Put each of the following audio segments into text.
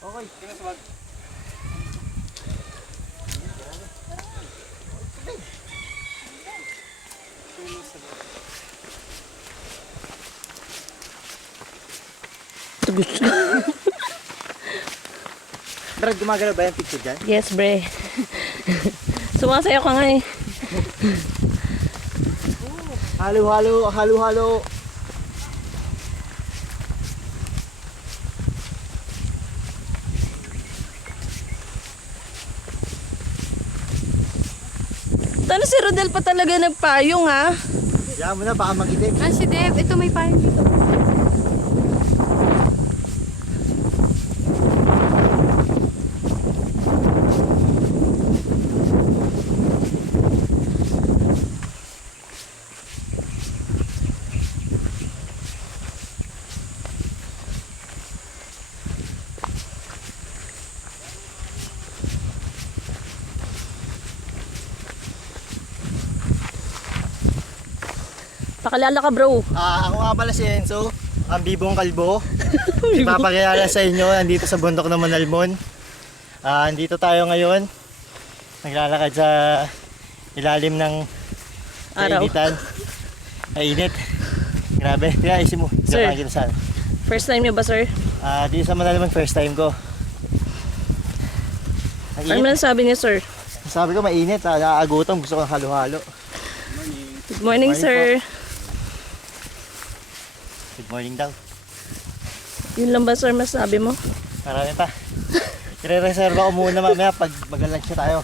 Okay. Tugus. Brad, gumagalaw ba yung picture dyan? Yes, bre. Sumasayaw ka nga eh. Halo, halo, halo, halo. Tano si Rodel pa talaga nagpayong ha? Diyan mo na, baka mag-itim. Ah, si Deb, ito may payo dito. Pakalala ka bro. Ako nga pala si Enzo, ang bibong kalbo. Ipapakilala sa inyo, nandito sa bundok ng Manalmon. Andito tayo ngayon. Naglalakad sa ilalim ng Araw. kainitan. Mainit. Grabe, kaya isin mo. Sir. Kita saan. First time niyo ba sir? Dito sa Manalmon, first time ko. Ang Ano init. man sabi niyo sir? Sabi ko mainit, nakaagutom, gusto ko ng halo-halo. Good morning, Morning sir. Good morning daw. Yun lang ba sir masabi mo? Marami pa. I-reserve ko muna mamaya pag mag-lunch na tayo.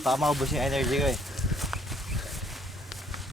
Baka maubos yung energy ko eh.